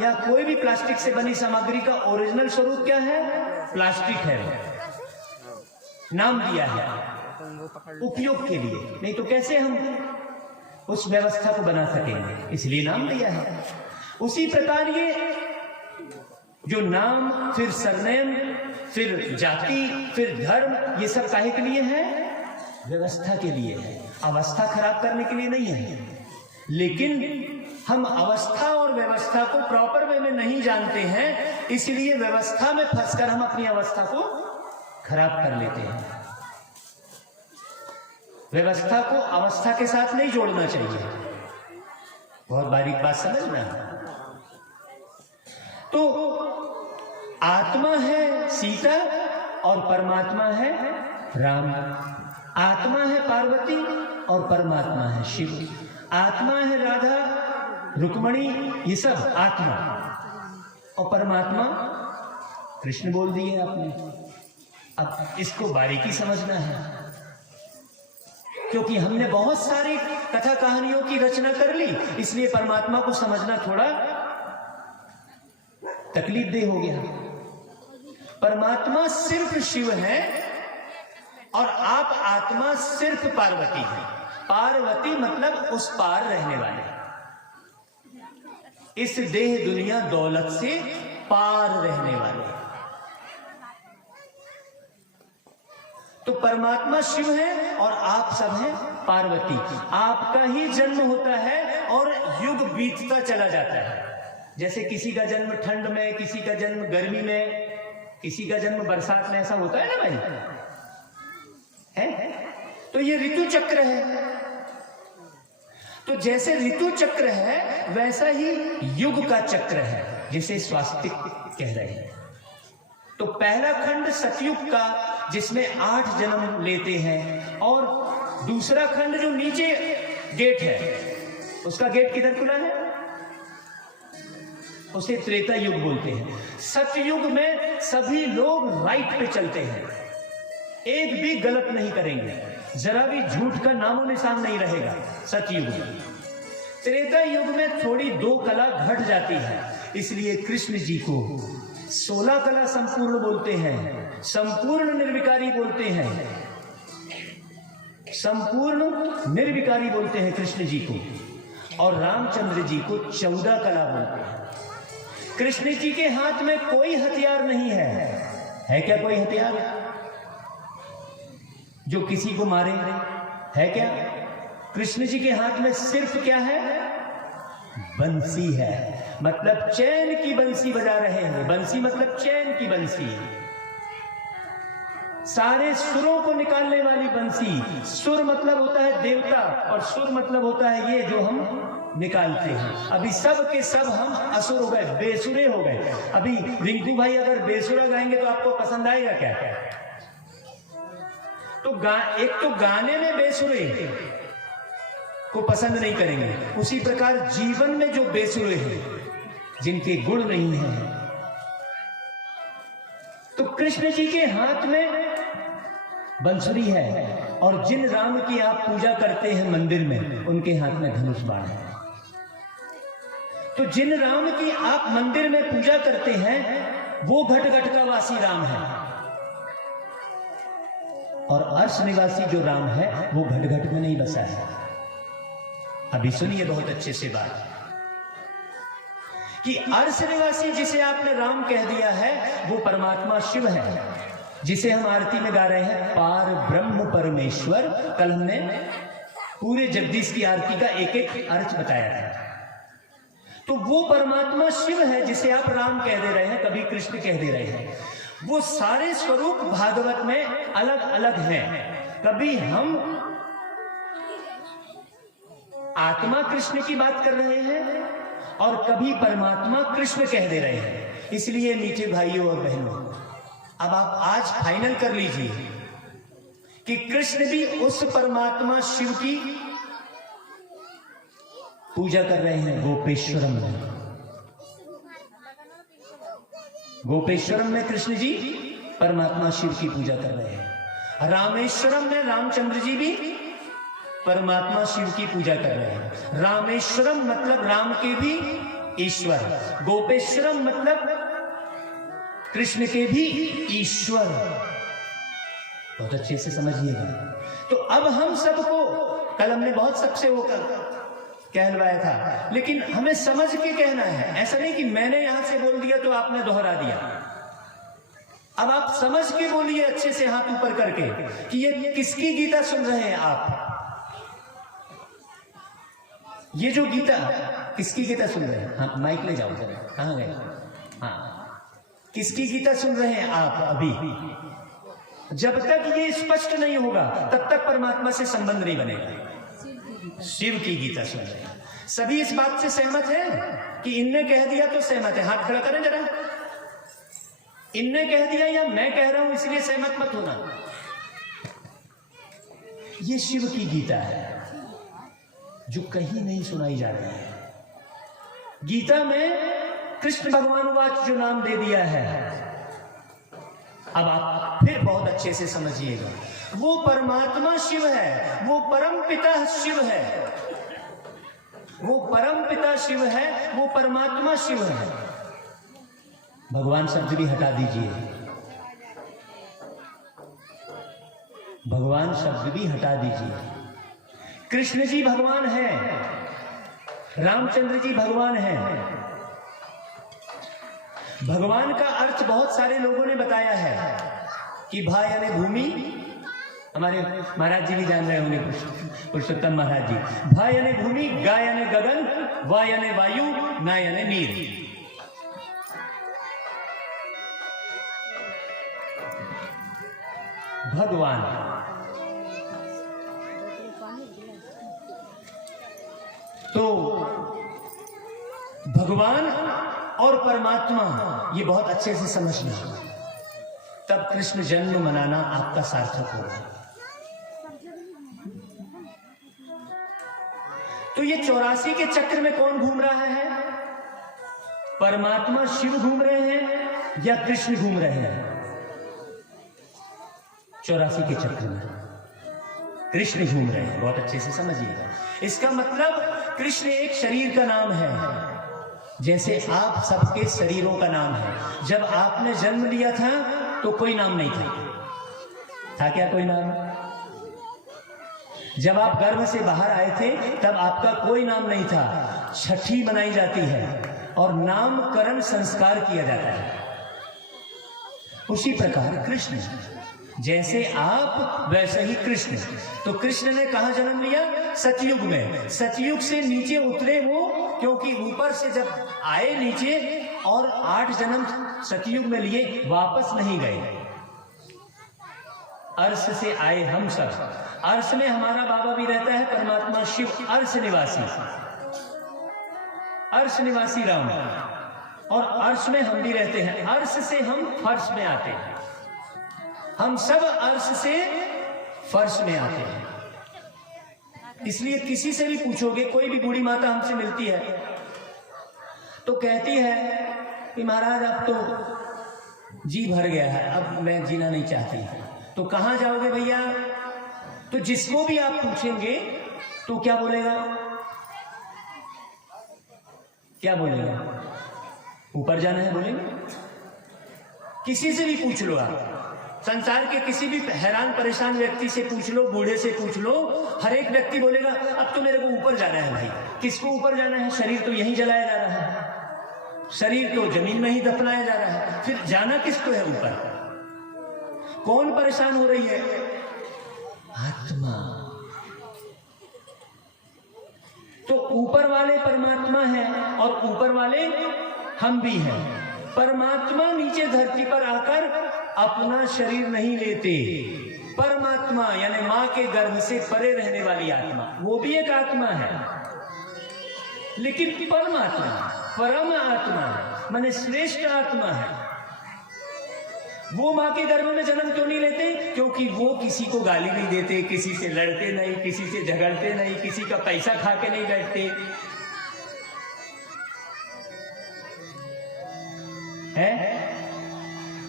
या कोई भी प्लास्टिक से बनी सामग्री का ओरिजिनल स्वरूप क्या है? प्लास्टिक है। नाम दिया है उपयोग के लिए, नहीं तो कैसे हम उस व्यवस्था को बना सकेंगे, इसलिए नाम दिया है। उसी प्रकार ये जो नाम, फिर सरनेम, फिर जाति, फिर धर्म, ये सब काहे के लिए है? व्यवस्था के लिए है, अवस्था खराब करने के लिए नहीं है। लेकिन हम अवस्था और व्यवस्था को प्रॉपर वे में नहीं जानते हैं, इसलिए व्यवस्था में फंसकर हम अपनी अवस्था को खराब कर लेते हैं। व्यवस्था को अवस्था के साथ नहीं जोड़ना चाहिए, बहुत बारीक बात समझना। तो आत्मा है सीता और परमात्मा है राम। आत्मा है पार्वती और परमात्मा है शिव। आत्मा है राधा, रुक्मणी, ये सब आत्मा, और परमात्मा कृष्ण बोल दिए आपने। अब इसको बारीकी समझना है, क्योंकि हमने बहुत सारी कथा कहानियों की रचना कर ली, इसलिए परमात्मा को समझना थोड़ा तकलीफ दे हो गया। परमात्मा सिर्फ शिव है और आप आत्मा सिर्फ पार्वती है। पार्वती मतलब उस पार रहने वाले, इस देह दुनिया दौलत से पार रहने वाले। तो परमात्मा शिव है और आप सब हैं पार्वती। आपका ही जन्म होता है और युग बीतता चला जाता है। जैसे किसी का जन्म ठंड में, किसी का जन्म गर्मी में, किसी का जन्म बरसात में, ऐसा होता है ना भाई, है? तो ये ऋतु चक्र है। तो जैसे ऋतु चक्र है वैसा ही युग का चक्र है, जिसे स्वास्तिक कह रहे हैं। तो पहला खंड सतयुग का, जिसमें 8 जन्म लेते हैं, और दूसरा खंड जो नीचे गेट है, उसका गेट किधर खुला है? उसे त्रेता युग बोलते हैं। सतयुग में सभी लोग राइट पे चलते हैं, एक भी गलत नहीं करेंगे, जरा भी झूठ का नामो निशान नहीं रहेगा सतयुग में। त्रेता युग में थोड़ी 2 कला घट जाती है, इसलिए कृष्ण जी को 16 कला संपूर्ण बोलते हैं, संपूर्ण निर्विकारी बोलते हैं, संपूर्ण निर्विकारी बोलते हैं कृष्ण जी को, और रामचंद्र जी को 14 कला बोलते हैं। कृष्ण जी के हाथ में कोई हथियार नहीं है क्या कोई हथियार जो किसी को मारे? है क्या? कृष्ण जी के हाथ में सिर्फ क्या है? बंसी है, मतलब चैन की बंसी बजा रहे हैं। बंसी मतलब चैन की बंसी, सारे सुरों को निकालने वाली बंसी। सुर मतलब होता है देवता, और सुर मतलब होता है ये जो हम निकालते हैं। अभी सब के सब हम असुर हो गए, बेसुरे हो गए। अभी रिंकू भाई अगर बेसुरा गाएंगे तो आपको पसंद आएगा क्या? तो एक तो गाने में बेसुरे को पसंद नहीं करेंगे, उसी प्रकार जीवन में जो बेसुरे हैं, जिनके गुण नहीं है, तो कृष्ण जी के हाथ में बंसुरी है, और जिन राम की आप पूजा करते हैं मंदिर में, उनके हाथ में धनुष बाण है। तो जिन राम की आप मंदिर में पूजा करते हैं वो घट घट का वासी राम है, और अर्श निवासी जो राम है वो घट घट में नहीं बसा है। अभी सुनिए बहुत अच्छे से बात, कि अर्श निवासी जिसे आपने राम कह दिया है वो परमात्मा शिव है, जिसे हम आरती में गा रहे हैं पार ब्रह्म परमेश्वर। कल हमने पूरे जगदीश की आरती का एक एक अर्थ बताया था। तो वो परमात्मा शिव है जिसे आप राम कह दे रहे हैं, कभी कृष्ण कह दे रहे हैं। वो सारे स्वरूप भागवत में अलग अलग हैं। कभी हम आत्मा कृष्ण की बात कर रहे हैं और कभी परमात्मा कृष्ण कह दे रहे हैं। इसलिए मीठे भाइयों और बहनों, अब आप आज फाइनल कर लीजिए कि कृष्ण भी उस परमात्मा शिव की पूजा कर रहे हैं गोपेश्वरम में। गोपेश्वरम में कृष्ण जी परमात्मा शिव की पूजा कर रहे हैं। रामेश्वरम में रामचंद्र जी भी परमात्मा शिव की पूजा कर रहे हैं। रामेश्वरम मतलब राम के भी ईश्वर, गोपेश्वरम मतलब कृष्ण के भी ईश्वर। बहुत अच्छे से समझिएगा। तो अब हम सबको, कल हमने बहुत सबसे होकर कहलवाया था, लेकिन हमें समझ के कहना है। ऐसा नहीं कि मैंने यहां से बोल दिया तो आपने दोहरा दिया। अब आप समझ के बोलिए अच्छे से हाथ ऊपर करके कि ये किसकी गीता सुन रहे हैं आप। ये जो गीता, किसकी गीता सुन रहे हैं? हाँ, माइक ले जाओ जरा। कहाँ गए? हाँ, किसकी गीता सुन रहे हैं आप अभी? जब तक ये स्पष्ट नहीं होगा तब तक परमात्मा से संबंध नहीं बनेगा। शिव की गीता सुन रहे हैं। सभी इस बात से सहमत हैं कि इनने कह दिया तो सहमत है? हाथ खड़ा करें जरा। इनने कह दिया या मैं कह रहा हूं इसलिए सहमत मत होना। ये शिव की गीता है जो कहीं नहीं सुनाई जा रही है। गीता में कृष्ण भगवान वाच जो नाम दे दिया है, अब आप फिर बहुत अच्छे से समझिएगा। वो परमात्मा शिव है, वो परम पिता शिव है, वो परम पिता शिव है, वो परमात्मा शिव है। भगवान शब्द भी हटा दीजिए, भगवान शब्द भी हटा दीजिए। कृष्ण जी भगवान है, रामचंद्र जी भगवान है। भगवान का अर्थ बहुत सारे लोगों ने बताया है कि भा यानी भूमि, हमारे महाराज जी भी जान रहे होंगे, पुरुषोत्तम महाराज जी। भा यानी भूमि, गा यानी गगन, वा यानी वायु, ना यानी नीर। भगवान, तो भगवान और परमात्मा ये बहुत अच्छे से समझना, तब कृष्ण जन्म मनाना आपका सार्थक होगा। तो ये 84 के चक्र में कौन घूम रहा है? परमात्मा शिव घूम रहे हैं या कृष्ण घूम रहे हैं? 84 के चक्र में कृष्ण घूम रहे हैं। बहुत अच्छे से समझिएगा। इसका मतलब कृष्ण एक शरीर का नाम है, जैसे आप सबके शरीरों का नाम है। जब आपने जन्म लिया था तो कोई नाम नहीं था क्या कोई नाम? जब आप गर्भ से बाहर आए थे तब आपका कोई नाम नहीं था। छठी मनाई जाती है और नामकरण संस्कार किया जाता है। उसी प्रकार कृष्ण, जैसे आप वैसे ही कृष्ण। तो कृष्ण ने कहां जन्म लिया? सतयुग में। सतयुग से नीचे उतरे वो, क्योंकि ऊपर से जब आए नीचे और 8 जन्म सतयुग में लिए, वापस नहीं गए। अर्श से आए हम सब। अर्श में हमारा बाबा भी रहता है, परमात्मा शिव अर्श निवासी, अर्श निवासी राम, और अर्श में हम भी रहते हैं। अर्श से हम फर्श में आते हैं। हम सब अर्श से फर्श में आते हैं। इसलिए किसी से भी पूछोगे, कोई भी बूढ़ी माता हमसे मिलती है तो कहती है कि महाराज अब तो जी भर गया है, अब मैं जीना नहीं चाहती। तो कहां जाओगे भैया? तो जिसको भी आप पूछेंगे तो क्या बोलेगा? क्या बोलेगा? ऊपर जाना है बोलेंगे। किसी से भी पूछ लो आप, संसार के किसी भी हैरान परेशान व्यक्ति से पूछ लो, बूढ़े से पूछ लो, हर एक व्यक्ति बोलेगा अब तो मेरे को ऊपर जाना है भाई। किसको ऊपर जाना है? शरीर तो यहीं जलाया जा रहा है, शरीर तो जमीन में ही दफनाया जा रहा है, फिर जाना किसको है ऊपर? कौन परेशान हो रही है? आत्मा। तो ऊपर वाले परमात्मा है और ऊपर वाले हम भी हैं। परमात्मा नीचे धरती पर आकर अपना शरीर नहीं लेते। परमात्मा यानी मां के गर्भ से परे रहने वाली आत्मा, वो भी एक आत्मा है, लेकिन परमात्मा परम आत्मा है, माने श्रेष्ठ आत्मा है। वो मां के गर्भ में जन्म क्यों नहीं लेते? क्योंकि वो किसी को गाली नहीं देते, किसी से लड़ते नहीं, किसी से झगड़ते नहीं, किसी का पैसा खा के नहीं बैठते हैं।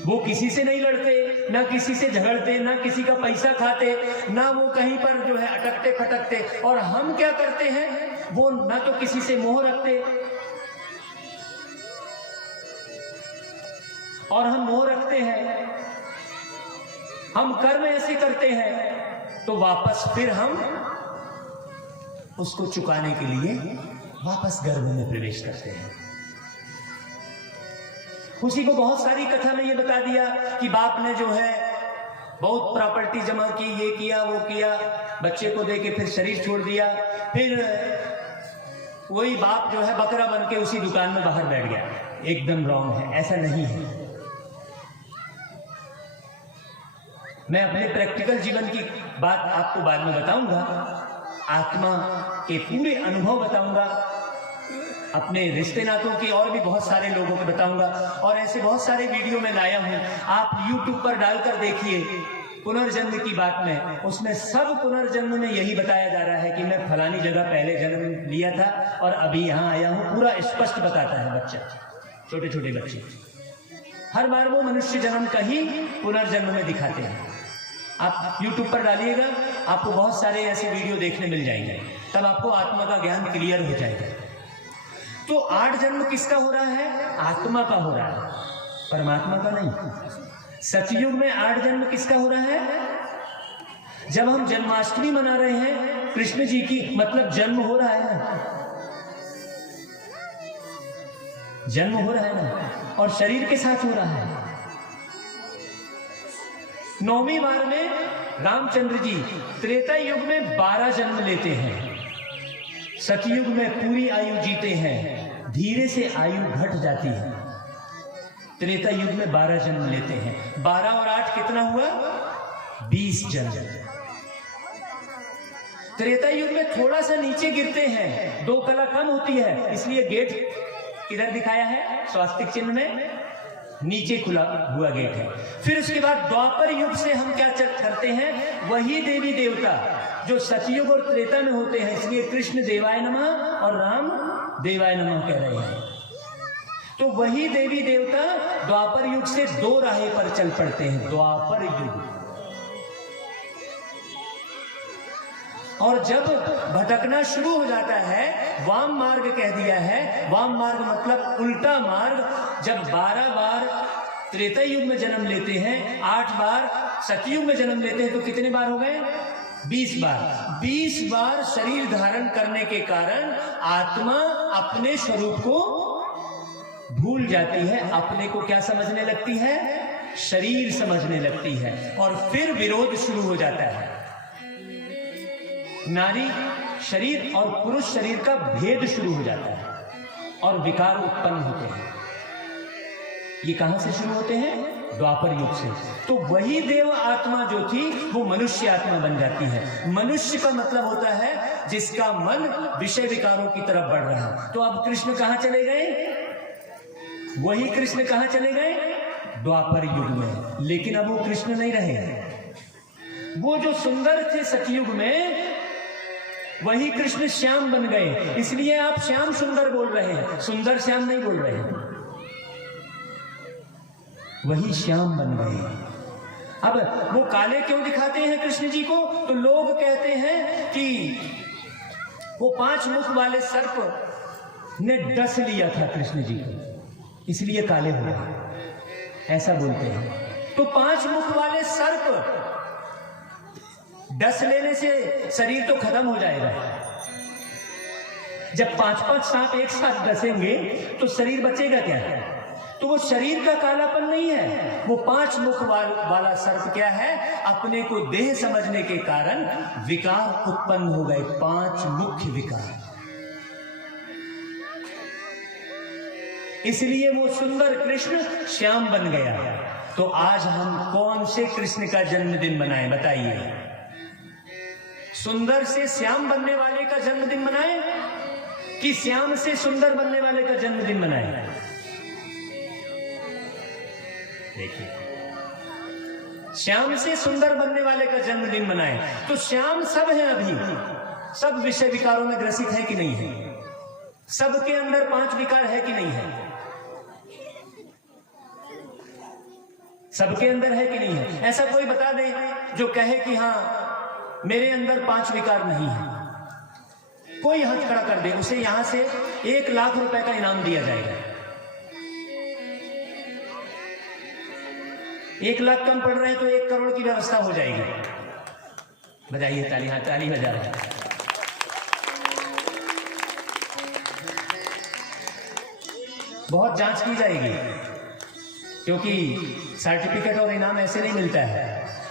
वो किसी से नहीं लड़ते, ना किसी से झगड़ते, ना किसी का पैसा खाते, ना वो कहीं पर जो है अटकते फटकते। और हम क्या करते हैं, वो ना तो किसी से मोह रखते, और हम मोह रखते हैं, हम कर्म ऐसे करते हैं तो वापस फिर हम उसको चुकाने के लिए वापस गर्भ में प्रवेश करते हैं। उसी को बहुत सारी कथा में ये बता दिया कि बाप ने जो है बहुत प्रॉपर्टी जमा की, ये किया वो किया, बच्चे को देके फिर शरीर छोड़ दिया, फिर वही बाप जो है बकरा बन के उसी दुकान में बाहर बैठ गया। एकदम रॉन्ग है, ऐसा नहीं है। मैं अपने प्रैक्टिकल जीवन की बात आपको बाद में बताऊंगा, आत्मा के पूरे अनुभव बताऊंगा, अपने रिश्ते नातों की और भी बहुत सारे लोगों को बताऊंगा। और ऐसे बहुत सारे वीडियो में लाया हूं, आप YouTube पर डालकर देखिए पुनर्जन्म की बात में, उसमें सब पुनर्जन्म में यही बताया जा रहा है कि मैं फलानी जगह पहले जन्म लिया था और अभी यहाँ आया हूँ। पूरा स्पष्ट बताता है बच्चा, छोटे छोटे बच्चे हर बार वो मनुष्य जन्म का ही पुनर्जन्म में दिखाते हैं। आप YouTube पर डालिएगा, आपको बहुत सारे ऐसे वीडियो देखने मिल जाएंगे, तब आपको आत्मा का ज्ञान क्लियर हो जाएगा। तो 8 जन्म किसका हो रहा है? आत्मा का हो रहा है, परमात्मा का नहीं। सतयुग में 8 जन्म किसका हो रहा है? जब हम जन्माष्टमी मना रहे हैं कृष्ण जी की, मतलब जन्म हो रहा है ना, जन्म हो रहा है ना, और शरीर के साथ हो रहा है। 9वीं बार में रामचंद्र जी त्रेता युग में 12 जन्म लेते हैं, सतयुग में पूरी आयु जीते हैं, धीरे से आयु घट जाती है। त्रेता युग में 12 जन्म लेते हैं, 12 और 8 कितना हुआ? 20 जन्म। त्रेता युग में थोड़ा सा नीचे गिरते हैं, 2 कला कम होती है, इसलिए गेट किधर दिखाया है? स्वास्तिक चिन्ह में नीचे खुला हुआ गेट है। फिर उसके बाद द्वापर युग से हम क्या करते हैं? वही देवी देवता जो सतयुग और त्रेता में होते हैं, इसलिए कृष्ण देवाय नमः और राम देवाय नमः कह रहे हैं। तो वही देवी देवता द्वापर युग से 2 राहें पर चल पड़ते हैं, द्वापर युग। और जब भटकना शुरू हो जाता है, वाम मार्ग कह दिया है, वाम मार्ग मतलब उल्टा मार्ग। जब 12 बार त्रेता युग में जन्म लेते हैं, 8 बार सतयुग में जन्म लेते हैं, तो कितने बार हो गए? 20 बार। 20 बार शरीर धारण करने के कारण आत्मा अपने स्वरूप को भूल जाती है, अपने को क्या समझने लगती है? शरीर समझने लगती है, और फिर विरोध शुरू हो जाता है। नारी शरीर और पुरुष शरीर का भेद शुरू हो जाता है और विकार उत्पन्न होते हैं। ये कहां से शुरू होते हैं? द्वापर युग से। तो वही देव आत्मा जो थी वो मनुष्य आत्मा बन जाती है। मनुष्य का मतलब होता है जिसका मन विषय विकारों की तरफ बढ़ रहा है। तो अब कृष्ण कहां चले गए? वही कृष्ण कहां चले गए? द्वापर युग में। लेकिन अब वो कृष्ण नहीं रहे। वो जो सुंदर थे सतयुग में, वही कृष्ण श्याम बन गए। इसलिए आप श्याम सुंदर बोल रहे हैं, सुंदर श्याम नहीं बोल रहे हैं। वही श्याम बन गए। अब वो काले क्यों दिखाते हैं कृष्ण जी को? तो लोग कहते हैं कि वो 5 मुख वाले सर्प ने डस लिया था कृष्ण जी को, इसलिए काले हुए, ऐसा बोलते हैं। तो 5 मुख वाले सर्प डस लेने से शरीर तो खत्म हो जाएगा। जब 5-5 सांप एक साथ डसेंगे तो शरीर बचेगा क्या? तो वो शरीर का कालापन नहीं है, वो 5 मुख वाला सर्प क्या है? अपने को देह समझने के कारण विकार उत्पन्न हो गए, 5 मुख्य विकार। इसलिए वो सुंदर कृष्ण श्याम बन गया। तो आज हम कौन से कृष्ण का जन्मदिन मनाएं? बताइए। सुंदर से श्याम बनने वाले का जन्मदिन मनाएं कि श्याम से सुंदर बनने वाले का जन्मदिन मनाएं? देखिए, श्याम से सुंदर बनने वाले का जन्मदिन मनाएं। तो श्याम सब है, अभी सब विषय विकारों में ग्रसित है कि नहीं है? सबके अंदर 5 विकार है कि नहीं है? सबके अंदर है कि नहीं है? ऐसा कोई बता दे जो कहे कि हाँ मेरे अंदर 5 विकार नहीं है। कोई हाथ खड़ा कर दे, उसे यहां से 1 लाख रुपए का इनाम दिया जाएगा। 1 लाख कम पड़ रहे हैं तो 1 करोड़ की व्यवस्था हो जाएगी। बजाइए ताली, हाँ ताली बजा रहे हैं। बहुत जांच की जाएगी, क्योंकि सर्टिफिकेट और इनाम ऐसे नहीं मिलता है।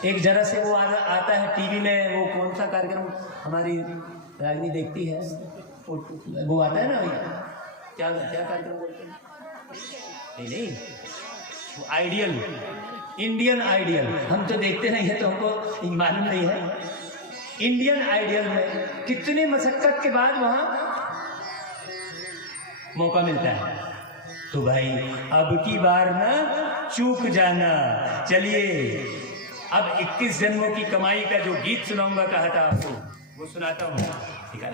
एक जरा से वो आता है टीवी में, वो कौन सा कार्यक्रम हमारी रागिनी देखती है, वो आता है ना, क्या क्या कार्यक्रम बोलते हैं, नहीं वो आइडियल, इंडियन आइडियल। हम तो देखते नहीं है तो हमको मालूम नहीं है। इंडियन आइडियल में कितने मशक्कत के बाद वहां मौका मिलता है। तो भाई अब की बार ना चूक जाना। चलिए अब 21 जन्मों की कमाई का जो गीत सुनाऊंगा, कहा था आपको, वो सुनाता हूँ। ठीक है।